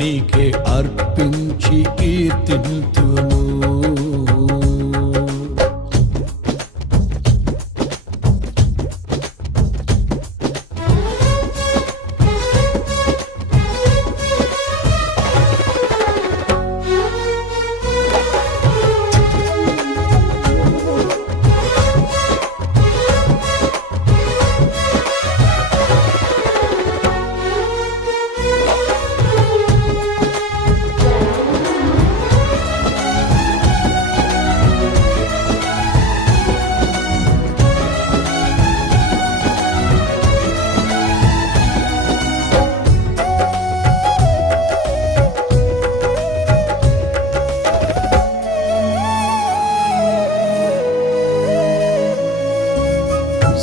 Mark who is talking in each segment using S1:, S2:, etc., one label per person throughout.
S1: నీకే అర్పించి కీర్తింతును.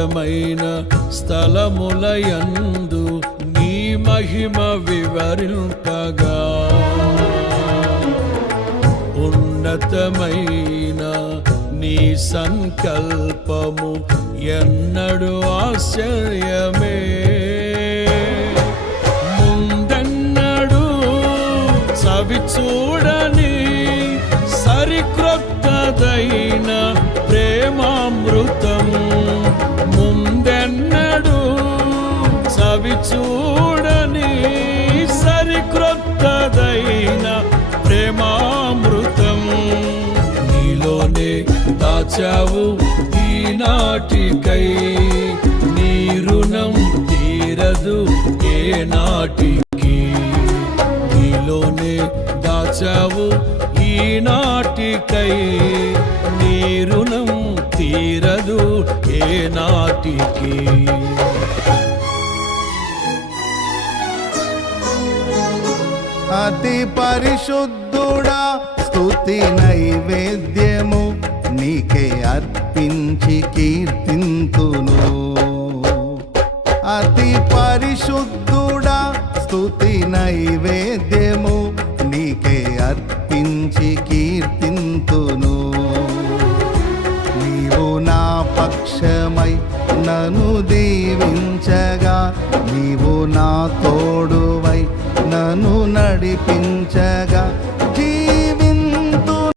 S1: సర్వోన్నతమైన స్థలములయందు నీ మహిమ వివరింపగా. ఉన్నతమైన నీ సంకల్పము ఎన్నడు ఆశ్చర్యమే ముందెన్నడు సవి చూడని సరిక్రొత్తదైన చూడని సరిక్రొత్తదైన ప్రేమామృతం. నీలోనే దాచావు ఈనాటికై నీ రుణం తీరదు ఏ నాటికి. నీలోనే దాచావు ఈనాటికై నీ రుణం తీరదు ఏ నాటికి.
S2: అతి పరిశుద్ధుడా స్తుతి నైవేద్యము నీకే అర్పించి కీర్తింతును. అతి పరిశుద్ధుడా స్తుతి నైవేద్యము నీకే అర్పించి కీర్తింతును. నీవు నా పక్షమై నను దీవించగా నీవు నా తోడు నడిపించగా